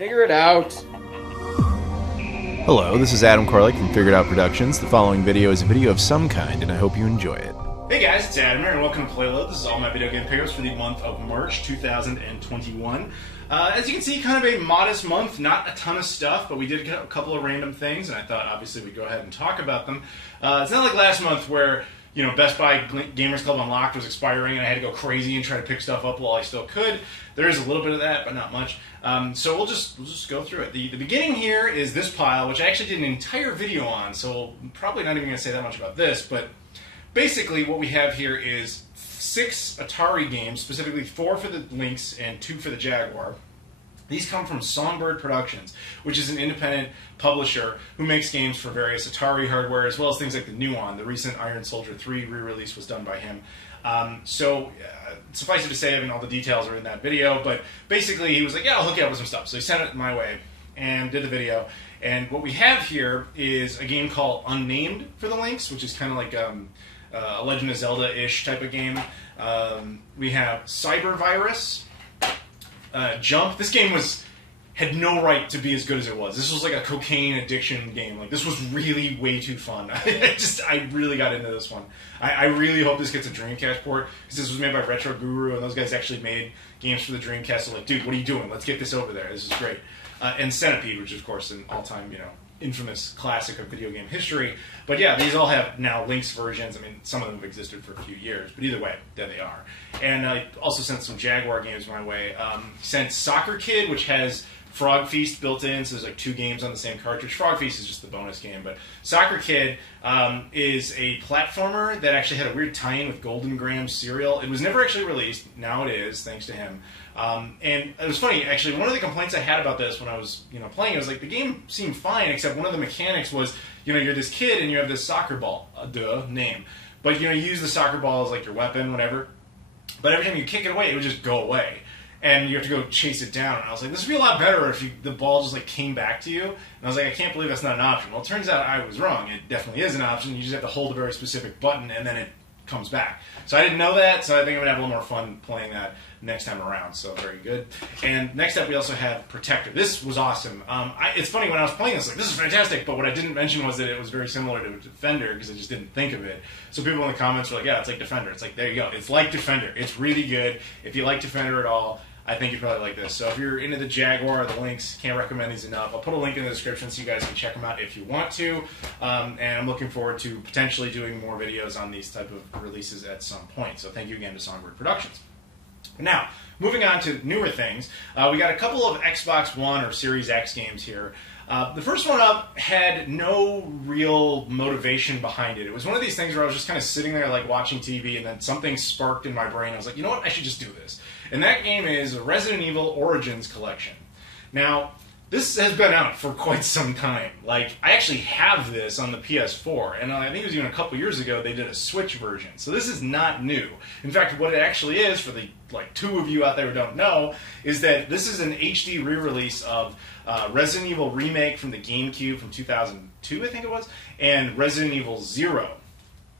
Figure it out. Hello, this is Adam Koralik from Figured Out Productions. The following video is a video of some kind, and I hope you enjoy it. Hey guys, it's Adam here, and welcome to PlayLoad. This is all my video game pickups for the month of March 2021. As you can see, kind of a modest month, not a ton of stuff, but we did get a couple of random things, and I thought obviously we'd go ahead and talk about them. It's not like last month where, you know, Best Buy Gamers Club Unlocked was expiring and I had to go crazy and try to pick stuff up while I still could. There is a little bit of that, but not much. So we'll just go through it. The beginning here is this pile, which I actually did an entire video on, so I'm probably not even going to say that much about this, but basically what we have here is 6 Atari games, specifically 4 for the Lynx and 2 for the Jaguar. These come from Songbird Productions, which is an independent publisher who makes games for various Atari hardware, as well as things like the new one. The recent Iron Soldier 3 re-release was done by him. Suffice it to say, I mean, all the details are in that video, but basically he was like, yeah, I'll hook you up with some stuff. So he sent it my way and did the video. And what we have here is a game called Unnamed for the Lynx, which is kind of like a Legend of Zelda-ish type of game. We have Cyber Virus. Jump. This game had no right to be as good as it was. This was like a cocaine addiction game. Like, this was really way too fun. I really got into this one. I really hope this gets a Dreamcast port, because this was made by Retro Guru, and those guys actually made games for the Dreamcast. So like, dude, what are you doing? Let's get this over there. This is great. And Centipede, which is, of course, an all-time, you know, infamous classic of video game history. But yeah, these all have now Lynx versions. I mean, some of them have existed for a few years, but either way, there they are. And I also sent some Jaguar games my way. Sent Soccer Kid, which has Frog Feast built in, so there's like 2 games on the same cartridge. Frog Feast is just the bonus game, but Soccer Kid is a platformer that actually had a weird tie-in with Golden Grahams cereal. It was never actually released. Now it is, thanks to him. And it was funny, actually, one of the complaints I had about this when I was, you know, playing it was like, the game seemed fine, except one of the mechanics was, you know, you're this kid and you have this soccer ball, name. But, you know, you use the soccer ball as like your weapon, whatever. But every time you kick it away, it would just go away. And you have to go chase it down. And I was like, this would be a lot better if the ball just like came back to you. And I was like, I can't believe that's not an option. Well, it turns out I was wrong. It definitely is an option. You just have to hold a very specific button and then it comes back. So I didn't know that, so I think I'm going to have a little more fun playing that next time around, so very good. And next up we also have Protector. This was awesome. It's funny, when I was playing this, like, this is fantastic, but what I didn't mention was that it was very similar to Defender, because I just didn't think of it. So people in the comments were like, yeah, it's like Defender. It's like, there you go. It's like Defender. It's really good. If you like Defender at all, I think you'd probably like this. So if you're into the Jaguar or the Lynx, can't recommend these enough. I'll put a link in the description so you guys can check them out if you want to. And I'm looking forward to potentially doing more videos on these type of releases at some point. So thank you again to Songbird Productions. Now, moving on to newer things, we got a couple of Xbox One or Series X games here. The first one up had no real motivation behind it. It was one of these things where I was just kind of sitting there like watching TV, and then something sparked in my brain. I was like, you know what, I should just do this. And that game is Resident Evil Origins Collection. Now, this has been out for quite some time. Like, I actually have this on the PS4, and I think it was even a couple years ago they did a Switch version. So this is not new. In fact, what it actually is, for the like 2 of you out there who don't know, is that this is an HD re-release of Resident Evil Remake from the GameCube from 2002, I think it was, and Resident Evil 0,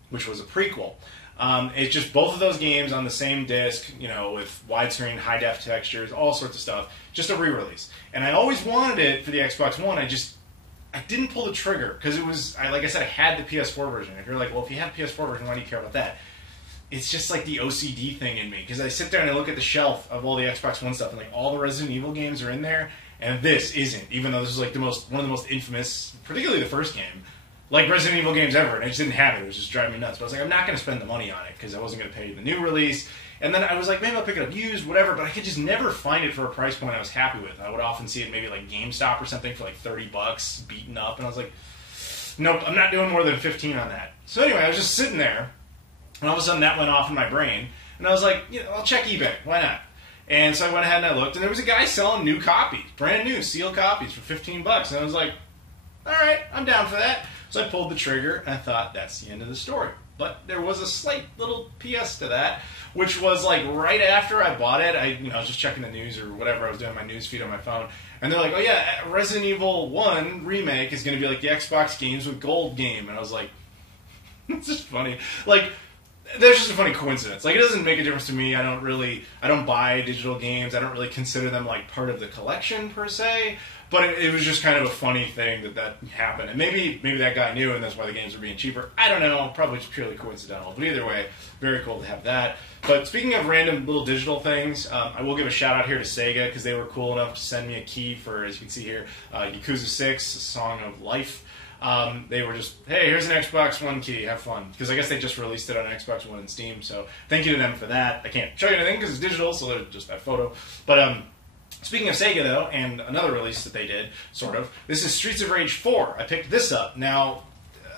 which was a prequel. It's just both of those games on the same disc, you know, with widescreen, high-def textures, all sorts of stuff. Just a re-release. And I always wanted it for the Xbox One. I didn't pull the trigger, because it was, like I said, I had the PS4 version. If you're like, well, if you have the PS4 version, why do you care about that? It's just like the OCD thing in me, because I sit there and I look at the shelf of all the Xbox One stuff, and like all the Resident Evil games are in there, and this isn't, even though this is like one of the most infamous, particularly the first game, like Resident Evil games ever, and I just didn't have it. It was just driving me nuts. But I was like, I'm not going to spend the money on it, because I wasn't going to pay the new release. And then I was like, maybe I'll pick it up used, whatever, but I could just never find it for a price point I was happy with. I would often see it maybe like GameStop or something for like $30, beaten up, and I was like, nope, I'm not doing more than 15 on that. So anyway, I was just sitting there, and all of a sudden that went off in my brain, and I was like, you know, I'll check eBay, why not? And so I went ahead and I looked, and there was a guy selling new copies, brand new, sealed copies for $15, and I was like, alright, I'm down for that. So I pulled the trigger, and I thought, that's the end of the story. But there was a slight little PS to that, which was like right after I bought it. I was just checking the news or whatever. I was doing my news feed on my phone, and they're like, "Oh yeah, Resident Evil 1 remake is going to be like the Xbox games with gold game." And I was like, "It's just funny." Like, there's just a funny coincidence. Like, it doesn't make a difference to me. I don't buy digital games. I don't really consider them like part of the collection per se. But it was just kind of a funny thing that happened. And maybe that guy knew, and that's why the games were being cheaper. I don't know. Probably just purely coincidental. But either way, very cool to have that. But speaking of random little digital things, I will give a shout out here to Sega, because they were cool enough to send me a key for, as you can see here, Yakuza 6, A Song of Life. They were just, hey, here's an Xbox One key, have fun. Because I guess they just released it on Xbox One and Steam, so thank you to them for that. I can't show you anything because it's digital, so there's just that photo. But speaking of Sega, though, and another release that they did, sort of, this is Streets of Rage 4. I picked this up. Now,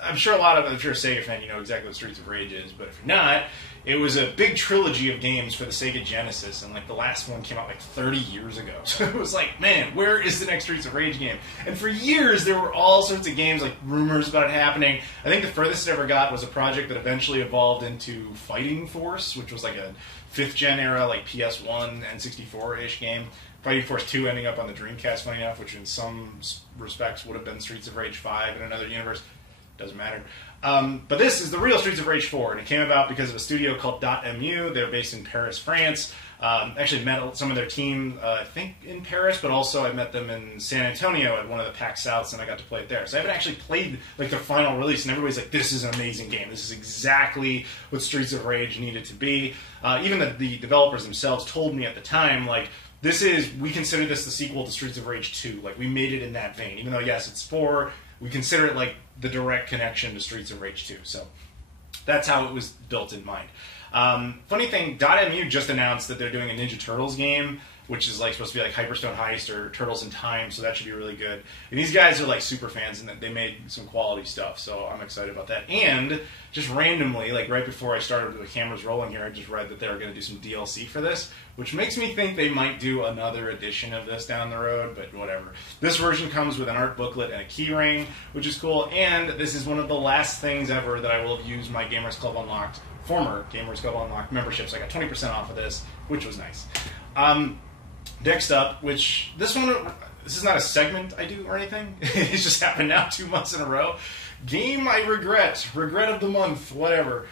I'm sure if you're a Sega fan, you know exactly what Streets of Rage is, but if you're not, it was a big trilogy of games for the Sega Genesis, and like the last one came out like 30 years ago. So it was like, man, where is the next Streets of Rage game? And for years, there were all sorts of games, like rumors about it happening. I think the furthest it ever got was a project that eventually evolved into Fighting Force, which was like a 5th gen era, like PS1, N64-ish game. Fighting Force 2 ending up on the Dreamcast, funny enough, which in some respects would have been Streets of Rage 5 in another universe. Doesn't matter. But this is the real Streets of Rage 4, and it came about because of a studio called .mu. They're based in Paris, France. Actually met some of their team, I think, in Paris, but also I met them in San Antonio at one of the PAX Souths, and I got to play it there. So I haven't actually played like their final release, and everybody's like, this is an amazing game. This is exactly what Streets of Rage needed to be. Even the developers themselves told me at the time, like, we consider this the sequel to Streets of Rage 2. Like, we made it in that vein. Even though, yes, it's 4, we consider it like the direct connection to Streets of Rage 2. So that's how it was built in mind. Funny thing, .mu just announced that they're doing a Ninja Turtles game, which is like supposed to be like Hyperstone Heist or Turtles in Time, so that should be really good. And these guys are like super fans, and they made some quality stuff, so I'm excited about that. And just randomly, like right before I started the cameras rolling here, I just read that they were going to do some DLC for this, which makes me think they might do another edition of this down the road, but whatever. This version comes with an art booklet and a key ring, which is cool, and this is one of the last things ever that I will have used my Gamers Club Unlocked, former Gamers Club Unlocked memberships. I got 20% off of this, which was nice. Next up, which this is not a segment I do or anything. It's just happened now 2 months in a row. Game I regret of the month, whatever.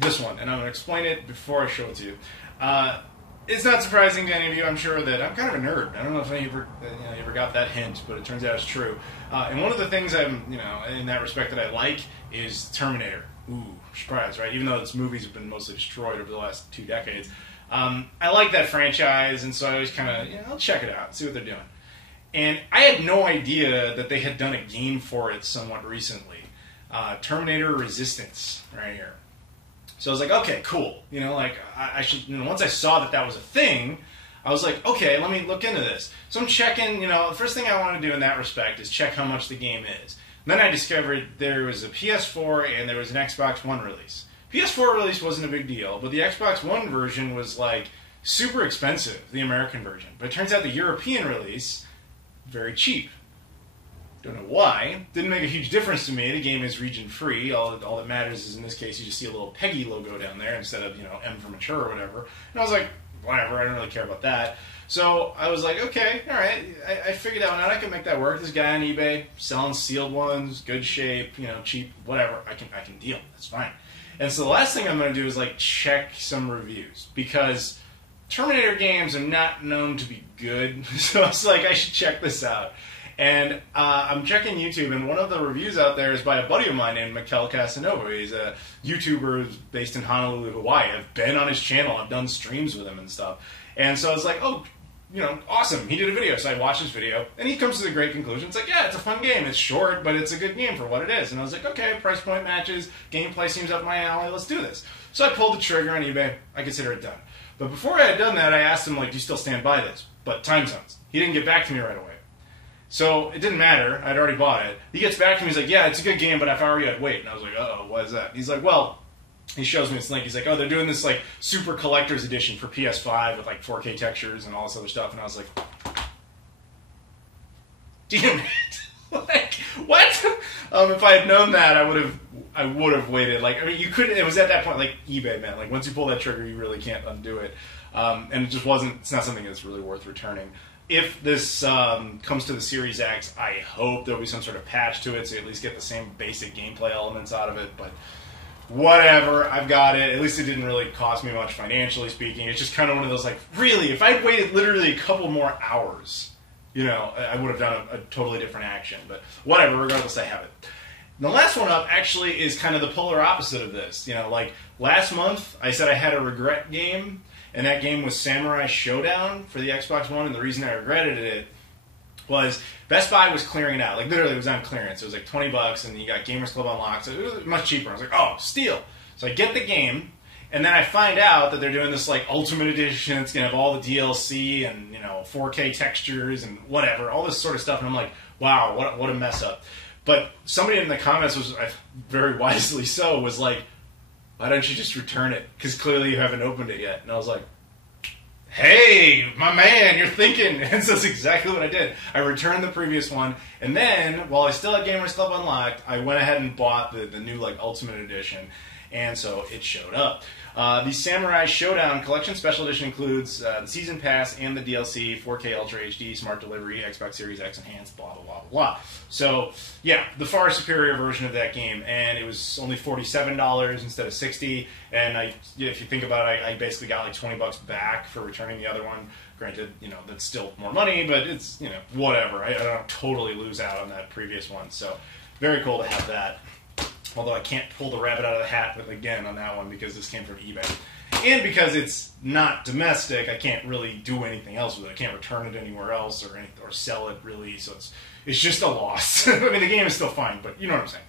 This one, and I'm going to explain it before I show it to you. It's not surprising to any of you, I'm sure, that I'm kind of a nerd. I don't know if any of you ever got that hint, but it turns out it's true. And one of the things in that respect that I like is Terminator. Ooh, surprise, right? Even though its movies have been mostly destroyed over the last 2 decades. I like that franchise, and so I always kind of, I'll check it out, see what they're doing. And I had no idea that they had done a game for it somewhat recently. Terminator Resistance, right here. So I was like, okay, cool. I should, once I saw that was a thing, I was like, okay, let me look into this. So I'm checking, the first thing I want to do in that respect is check how much the game is. And then I discovered there was a PS4 and there was an Xbox One release. PS4 release wasn't a big deal, but the Xbox One version was like super expensive, the American version. But it turns out the European release, very cheap. Don't know why. Didn't make a huge difference to me. The game is region free. All that matters is in this case you just see a little Peggy logo down there instead of M for mature or whatever. And I was like, whatever, I don't really care about that. So I was like, okay, all right. I figured out I can make that work. This guy on eBay selling sealed ones, good shape, cheap, whatever. I can deal. That's fine. And so the last thing I'm going to do is like check some reviews because Terminator games are not known to be good. So it's like I should check this out. And I'm checking YouTube, and one of the reviews out there is by a buddy of mine named Mikel Casanova. He's a YouTuber based in Honolulu, Hawaii. I've been on his channel. I've done streams with him and stuff. And so I was like, oh, awesome. He did a video. So I watched his video, and he comes to the great conclusion. It's like, yeah, it's a fun game. It's short, but it's a good game for what it is. And I was like, okay, price point matches. Gameplay seems up my alley. Let's do this. So I pulled the trigger on eBay. I consider it done. But before I had done that, I asked him, do you still stand by this? But time zones. He didn't get back to me right away. So it didn't matter. I'd already bought it. He gets back to me. He's like, yeah, it's a good game, but I've already had to wait. And I was like, uh-oh, what is that? He's like, well, he shows me this link. He's like, oh, they're doing this super collector's edition for PS5 with 4K textures and all this other stuff. And I was like, damn it. What? If I had known that, I would have waited. You couldn't. It was at that point eBay, man. Once you pull that trigger, you really can't undo it. And it just wasn't. It's not something that's really worth returning. If this comes to the Series X, I hope there'll be some sort of patch to it so you at least get the same basic gameplay elements out of it. But whatever, I've got it. At least it didn't really cost me much financially speaking. It's just kind of one of those, like, really, if I'd waited literally a couple more hours, you know, I would have done a totally different action. But whatever, regardless, I have it. The last one up actually is kind of the polar opposite of this. You know, like, last month I said I had a regret game, and that game was Samurai Showdown for the Xbox One, and the reason I regretted it was Best Buy was clearing it out. Like, literally, it was on clearance. It was like $20, and you got Gamers Club Unlocked, so it was much cheaper. I was like, oh, steal. So I get the game, and then I find out that they're doing this, like, Ultimate Edition. It's going to have all the DLC and, you know, 4K textures and whatever, all this sort of stuff. And I'm like, wow, what a mess up. But somebody in the comments was, very wisely so, was like, why don't you just return it? Because clearly you haven't opened it yet. And I was like, hey, my man, you're thinking. And so that's exactly what I did. I returned the previous one, and then, while I still had Gamers Club Unlocked, I went ahead and bought the new, like, Ultimate Edition, and so it showed up. The Samurai Showdown Collection Special Edition includes the Season Pass and the DLC, 4K Ultra HD, Smart Delivery, Xbox Series X Enhanced, blah, blah, blah, blah. So, yeah, the far superior version of that game, and it was only $47 instead of $60, and if you think about it, I basically got like $20 back for returning the other one. Granted, you know, that's still more money, but it's, you know, whatever. I don't totally lose out on that previous one, so very cool to have that. Although I can't pull the rabbit out of the hat again on that one because this came from eBay. And because it's not domestic, I can't really do anything else with it. I can't return it anywhere else or sell it, really. So it's just a loss. I mean, the game is still fine, but you know what I'm saying.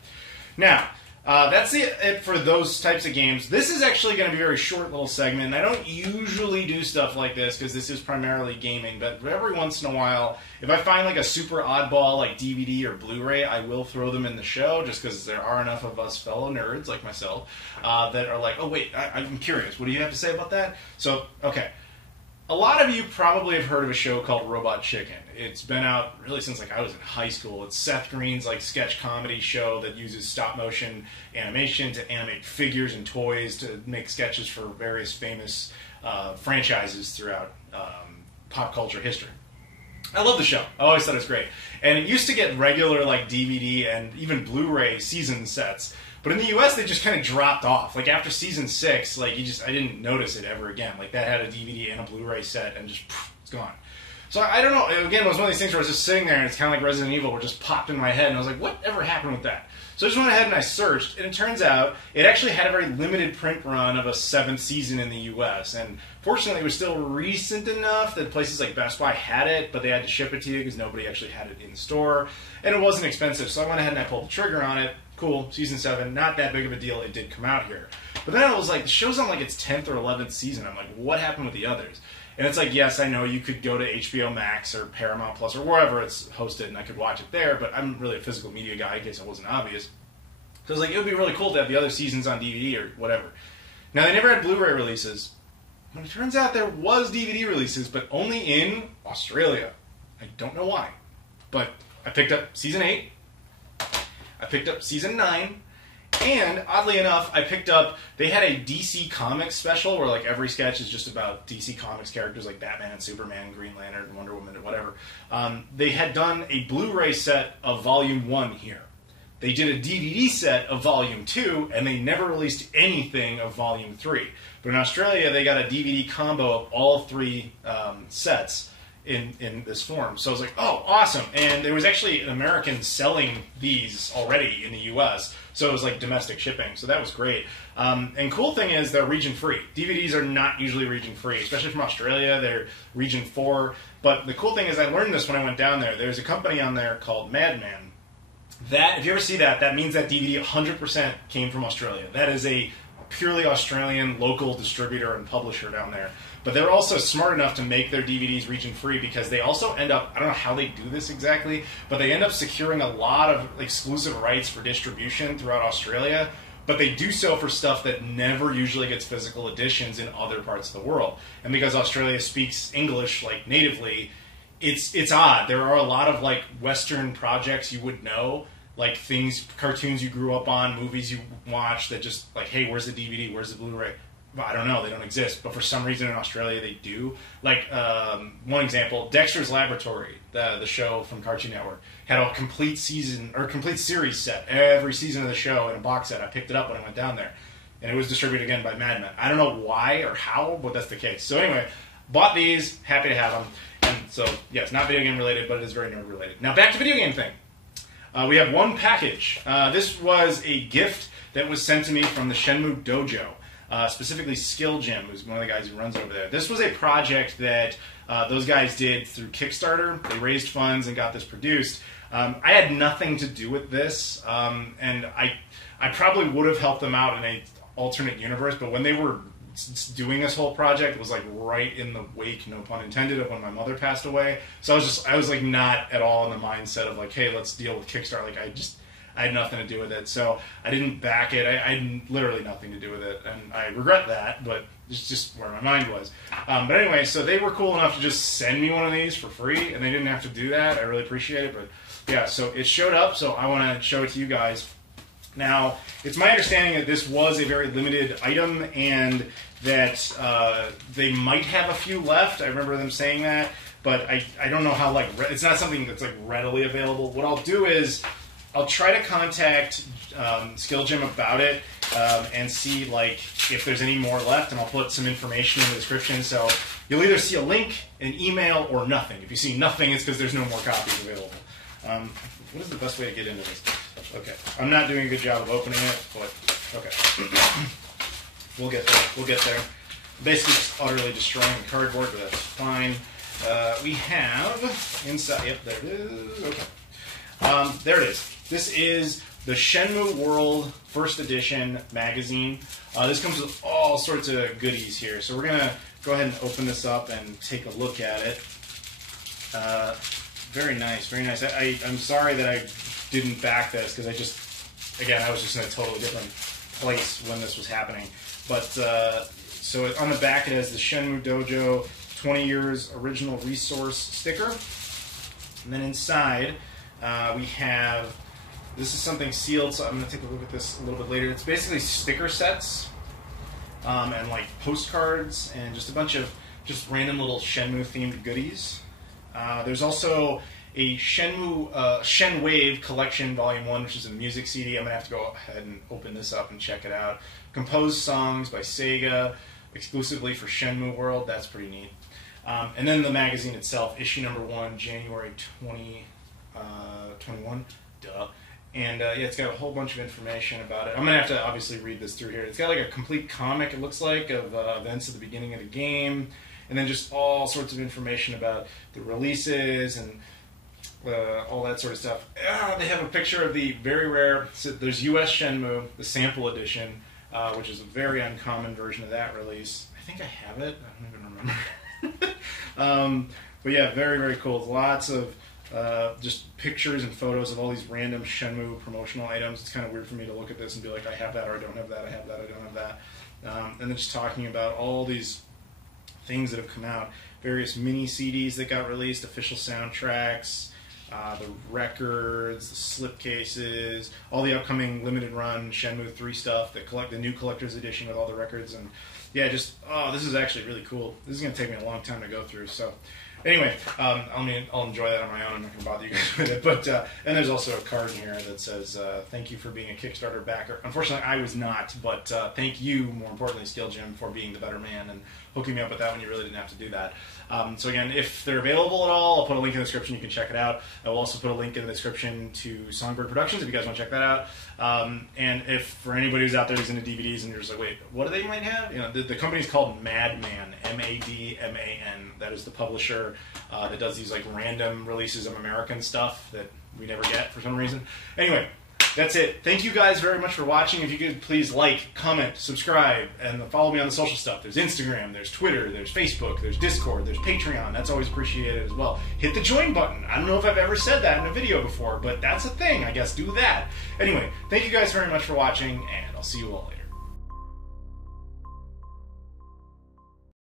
Now, that's it for those types of games. This is actually going to be a very short little segment. I don't usually do stuff like this because this is primarily gaming, but every once in a while, if I find like a super oddball like DVD or Blu-ray, I will throw them in the show just because there are enough of us fellow nerds like myself that are like, oh wait, I'm curious. What do you have to say about that? So, okay. A lot of you probably have heard of a show called Robot Chicken. It's been out really since like I was in high school. It's Seth Green's like sketch comedy show that uses stop motion animation to animate figures and toys to make sketches for various famous franchises throughout pop culture history. I love the show. I always thought it was great. And it used to get regular like DVD and even Blu-ray season sets. But in the U.S., they just kind of dropped off. Like, after Season 6, like, I didn't notice it ever again. Like, that had a DVD and a Blu-ray set, and just, it's gone. So, I don't know. Again, it was one of these things where I was just sitting there, and it's kind of like Resident Evil, where it just popped in my head, and I was like, whatever happened with that? So I just went ahead and I searched, and it turns out it actually had a very limited print run of a 7th season in the U.S., and fortunately, it was still recent enough that places like Best Buy had it, but they had to ship it to you because nobody actually had it in store, and it wasn't expensive, so I went ahead and I pulled the trigger on it. Cool, Season 7, not that big of a deal, it did come out here. But then I was like, the show's on like its 10th or 11th season, I'm like, what happened with the others? And it's like, yes, I know you could go to HBO Max or Paramount Plus or wherever it's hosted and I could watch it there, but I'm really a physical media guy in case it wasn't obvious. So I was like, it would be really cool to have the other seasons on DVD or whatever. Now, they never had Blu-ray releases. But it turns out there was DVD releases, but only in Australia. I don't know why. But I picked up Season 8. I picked up Season 9, and oddly enough, I picked up, they had a DC Comics special where like every sketch is just about DC Comics characters like Batman, Superman, Green Lantern, Wonder Woman, or whatever. They had done a Blu-ray set of Volume 1 here. They did a DVD set of Volume 2, and they never released anything of Volume 3. But in Australia, they got a DVD combo of all 3 sets in this form. So I was like, oh, awesome. And there was actually an American selling these already in the U.S., so it was like domestic shipping. So that was great. And cool thing is they're region-free. DVDs are not usually region-free, especially from Australia. They're region 4. But the cool thing is I learned this when I went down there. There's a company on there called Madman. That, if you ever see that, that means that DVD 100% came from Australia. That is a purely Australian local distributor and publisher down there. But they're also smart enough to make their DVDs region-free because they also end up, I don't know how they do this exactly, but they end up securing a lot of exclusive rights for distribution throughout Australia, but they do so for stuff that never usually gets physical editions in other parts of the world. And because Australia speaks English like natively, it's odd. There are a lot of like Western projects you would know, like things, cartoons you grew up on, movies you watched that just like, hey, where's the DVD, where's the Blu-ray? Well, I don't know, they don't exist, but for some reason in Australia they do. Like, one example, Dexter's Laboratory, the show from Cartoon Network, had a complete season, or complete series set, every season of the show in a box set. I picked it up when I went down there. and it was distributed again by Mad Men. I don't know why or how, but that's the case. So anyway, bought these, happy to have them. And so, yes, not video game related, but it is very nerd related. Now back to video game thing. We have one package. This was a gift that was sent to me from the Shenmu Dojo, specifically Skill Jim, who's one of the guys who runs over there. This was a project that those guys did through Kickstarter. They raised funds and got this produced. I had nothing to do with this, and I probably would have helped them out in an alternate universe, but when they were doing this whole project, it was like right in the wake, no pun intended, of when my mother passed away. So I was like not at all in the mindset of like, hey, let's deal with Kickstarter. Like I had nothing to do with it, so I didn't back it. I had literally nothing to do with it, and I regret that, but it's just where my mind was. But anyway, so they were cool enough to just send me one of these for free, and they didn't have to do that. I really appreciate it, but yeah, so it showed up, so I want to show it to you guys. Now, it's my understanding that this was a very limited item, and that they might have a few left. I remember them saying that, but I don't know how, like, it's not something that's like readily available. What I'll do is I'll try to contact Skill Jim about it and see like if there's any more left, and I'll put some information in the description. So you'll either see a link, an email, or nothing. If you see nothing, it's because there's no more copies available. What is the best way to get into this? Okay, I'm not doing a good job of opening it, but okay. We'll get there. We'll get there. Basically, just utterly destroying the cardboard, but that's fine. We have inside. Yep, there it is. Okay. There it is. This is the Shenmu World First Edition magazine. This comes with all sorts of goodies here. So we're gonna go ahead and open this up and take a look at it. Very nice. Very nice. I'm sorry that I didn't back this because I was just in a totally different place when this was happening. But so on the back it has the Shenmu Dojo 20 years original resource sticker, and then inside we have, this is something sealed, so I'm going to take a look at this a little bit later. It's basically sticker sets and like postcards and just a bunch of just random little Shenmu themed goodies. There's also a Shenmu Shen Wave Collection Volume 1, which is a music CD. I'm going to have to go ahead and open this up and check it out. Composed songs by Sega, exclusively for Shenmu World. That's pretty neat. And then the magazine itself, issue number 1, January 2021. Duh. And yeah, it's got a whole bunch of information about it. I'm going to have to obviously read this through here. It's got like a complete comic, it looks like, of events at the beginning of the game. And then just all sorts of information about the releases and all that sort of stuff. They have a picture of the very rare, so there's US Shenmu, the sample edition, which is a very uncommon version of that release. I think I have it. I don't even remember. But yeah, very, very cool. Lots of just pictures and photos of all these random Shenmu promotional items. It's kind of weird for me to look at this and be like, I have that or I don't have that, I have that, I don't have that. And then just talking about all these things that have come out, various mini CDs that got released, official soundtracks, the records, the slipcases, all the upcoming limited run Shenmue 3 stuff, the new collector's edition with all the records, and yeah, just, oh, this is actually really cool. This is going to take me a long time to go through, so anyway, I'll enjoy that on my own. I'm not going to bother you guys with it, but, and there's also a card in here that says, thank you for being a Kickstarter backer. Unfortunately, I was not, but thank you, more importantly, Skill Jim, for being the better man and hooking me up with that when you really didn't have to do that. So again, if they're available at all, I'll put a link in the description. You can check it out. I will also put a link in the description to Songbird Productions if you guys want to check that out. And if for anybody who's out there who's into DVDs and you're just like, wait, what do they might have? You know, the company's called Madman, M-A-D-M-A-N. That is the publisher that does these like random releases of American stuff that we never get for some reason. Anyway, that's it. Thank you guys very much for watching. If you could please like, comment, subscribe, and follow me on the social stuff. There's Instagram, there's Twitter, there's Facebook, there's Discord, there's Patreon. That's always appreciated as well. Hit the join button. I don't know if I've ever said that in a video before, but that's a thing. I guess do that. Anyway, thank you guys very much for watching, and I'll see you all later.